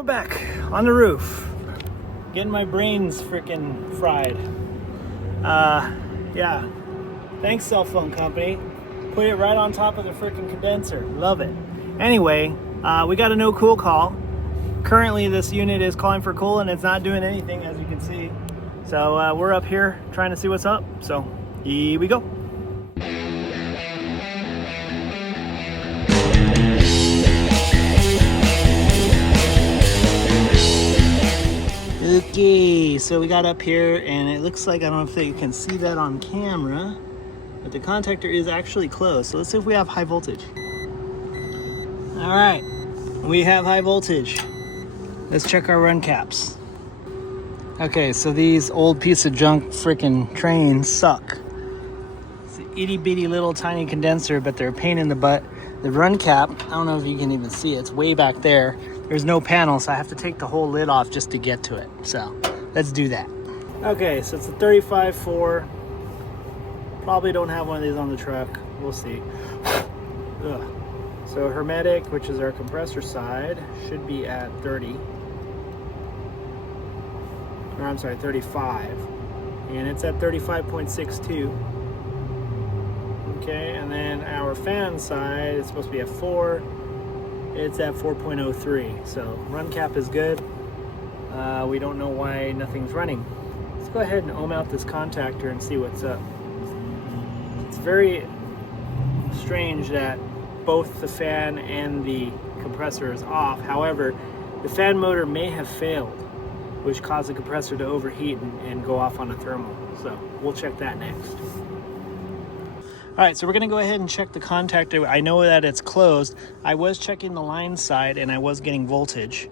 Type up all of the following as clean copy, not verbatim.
we're back on the roof. Getting my brains freaking fried. Yeah. Thanks, cell phone company. Put it right on top of the freaking condenser. Love it. Anyway, we got a no cool call. Currently, this unit is calling for cool and it's not doing anything, as you can see. So we're up here trying to see what's up. So here we go. Okay, so we got up here and it looks like, I don't know if you can see that on camera, but the contactor is actually closed. So let's see if we have high voltage. All right, we have high voltage. Let's check our run caps. Okay, so these old piece of junk freaking Trane suck. It's an itty bitty little tiny condenser, but they're a pain in the butt. The run cap, I don't know if you can even see it, it's way back there. There's no panel, so I have to take the whole lid off just to get to it. So let's do that. Okay, so it's a 35.4. Probably don't have one of these on the truck. We'll see. Ugh. So hermetic, which is our compressor side, should be at 30. Or I'm sorry, 35. And it's at 35.62. Okay, and then our fan side is supposed to be at 4. It's at 4.03. So run cap is good. We don't know why nothing's running. Let's go ahead and ohm out this contactor and see what's up. It's very strange that both the fan and the compressor is off. However, the fan motor may have failed, which caused the compressor to overheat and go off on a thermal. So we'll check that next. All right, so we're gonna go ahead and check the contactor. I know that it's closed. I was checking the line side and I was getting voltage.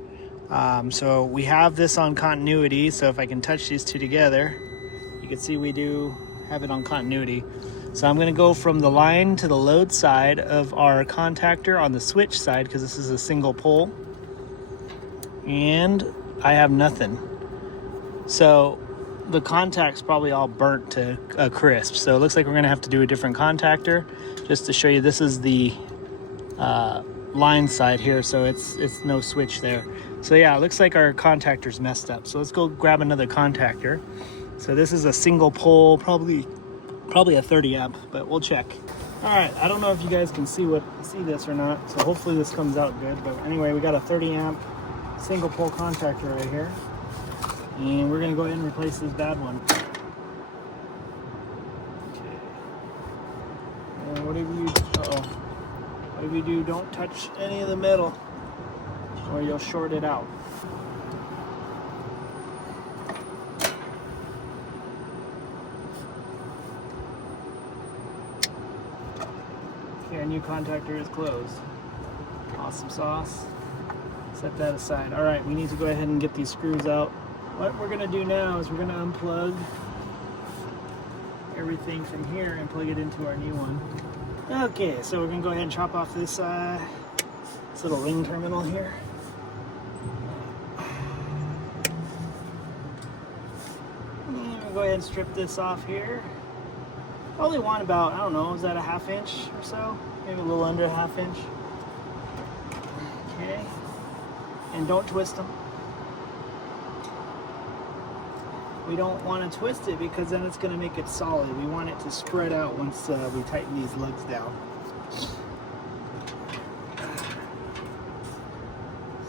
So we have this on continuity. So if I can touch these two together, you can see we do have it on continuity. So I'm gonna go from the line to the load side of our contactor on the switch side, because this is a single pole. And I have nothing. So the contact's probably all burnt to a crisp. So it looks like we're gonna have to do a different contactor. Just to show you, this is the line side here, so it's no switch there. So yeah, it looks like our contactor's messed up. So let's go grab another contactor. So this is a single pole, probably a 30 amp, but we'll check. All right, I don't know if you guys can see this or not, so hopefully this comes out good. But anyway, we got a 30 amp single pole contactor right here. And we're gonna go ahead and replace this bad one. Okay. And whatever you do, don't touch any of the metal or you'll short it out. Okay, our new contactor is closed. Awesome sauce. Set that aside. All right, we need to go ahead and get these screws out. What we're gonna do now is we're gonna unplug everything from here and plug it into our new one. Okay, so we're gonna go ahead and chop off this little ring terminal here. And we'll go ahead and strip this off here. Probably want about, I don't know, is that a 1/2 inch or so? Maybe a little under a 1/2 inch. Okay, and don't twist them. We don't want to twist it because then it's going to make it solid. We want it to spread out once we tighten these lugs down.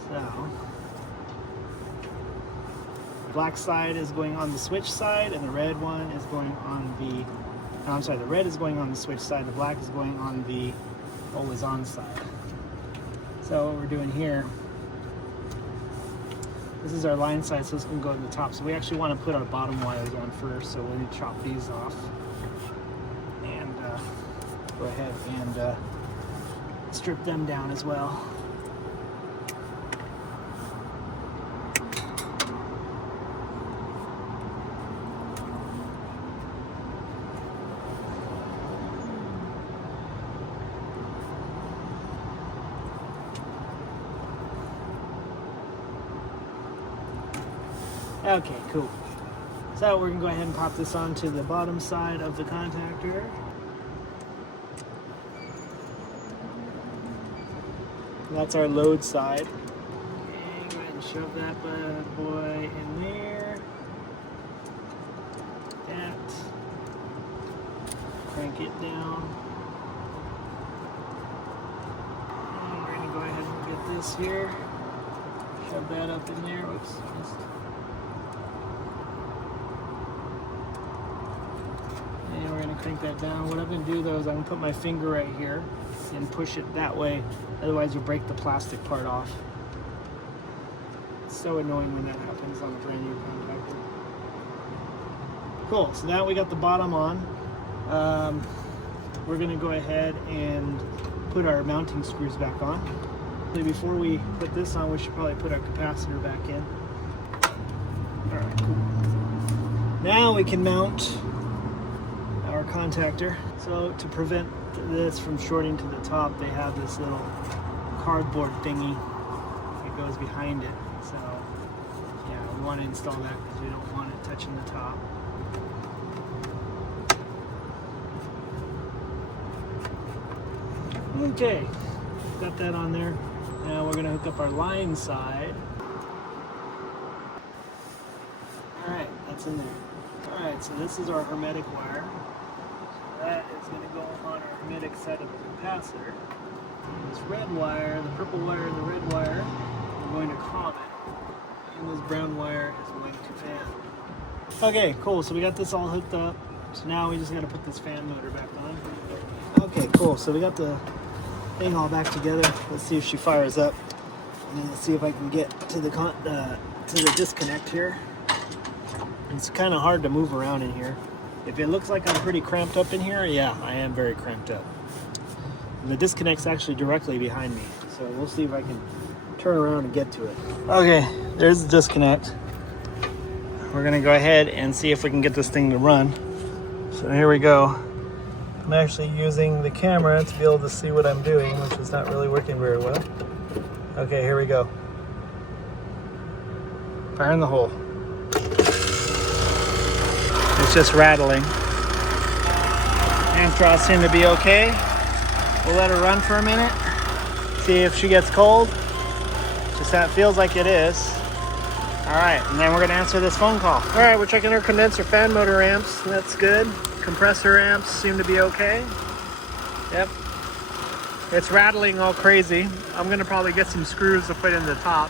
So, the black side is going on the switch side and the red one is going on the, no, I'm sorry, the red is going on the switch side, the black is going on the always on side. So what we're doing here, this is our line side, so it's going to go to the top. So we actually want to put our bottom wires on first, so we'll need to chop these off. And go ahead and strip them down as well. Okay, cool. So we're gonna go ahead and pop this onto the bottom side of the contactor. That's our load side. And go ahead and shove that bad boy in there. That. Crank it down. And we're gonna go ahead and get this here. Shove that up in there. Whoops. And we're gonna crank that down. What I'm gonna do though is I'm gonna put my finger right here and push it that way. Otherwise you'll break the plastic part off. It's so annoying when that happens on a brand new contactor. Cool, so now we got the bottom on. We're gonna go ahead and put our mounting screws back on. Before we put this on, we should probably put our capacitor back in. All right, cool. Now we can mount our contactor. So to prevent this from shorting to the top, they have this little cardboard thingy that goes behind it. So yeah, we want to install that because we don't want it touching the top. Okay, got that on there. Now we're going to hook up our line side. Alright, that's in there. Alright, so this is our hermetic wire. So that is going to go on our hermetic side of the capacitor. This red wire, the purple wire and the red wire are going to common. And this brown wire is going to fan. Okay, cool. So we got this all hooked up. So now we just got to put this fan motor back on. Okay, cool. So we got the thing all back together. Let's see if she fires up, and then let's see if I can get to the disconnect here. It's kind of hard to move around in here. If it looks like I'm pretty cramped up in here, yeah, I am very cramped up. And the disconnect's actually directly behind me, so we'll see if I can turn around and get to it. Okay, there's the disconnect. We're gonna go ahead and see if we can get this thing to run. So here we go. I'm actually using the camera to be able to see what I'm doing, which is not really working very well. Okay, here we go. Fire in the hole. It's just rattling. Hand draws seem to be okay. We'll let her run for a minute. See if she gets cold. Just that feels like it is. All right, and then we're gonna answer this phone call. All right, we're checking our condenser fan motor amps. That's good. Compressor amps seem to be okay. Yep. It's rattling all crazy. I'm gonna probably get some screws to put in the top.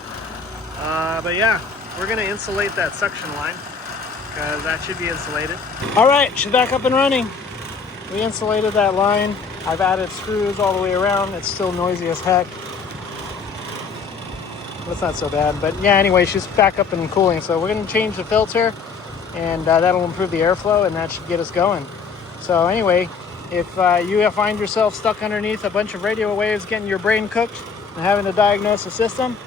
But yeah, we're gonna insulate that suction line because that should be insulated. All right, she's back up and running. We insulated that line. I've added screws all the way around. It's still noisy as heck. That's not so bad, but yeah, anyway, she's back up and cooling. So we're gonna change the filter, and that'll improve the airflow, and that should get us going. So anyway, if you find yourself stuck underneath a bunch of radio waves getting your brain cooked and having to diagnose a system,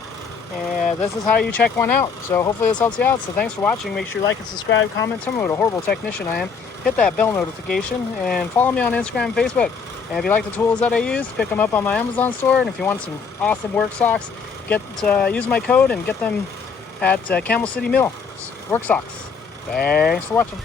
and this is how you check one out. So hopefully this helps you out. So thanks for watching. Make sure you like and subscribe, comment, tell me what a horrible technician I am. Hit that bell notification and follow me on Instagram and Facebook. And if you like the tools that I use, pick them up on my Amazon store. And if you want some awesome work socks, use my code and get them at Camel City Mill. Work socks. Thanks for watching.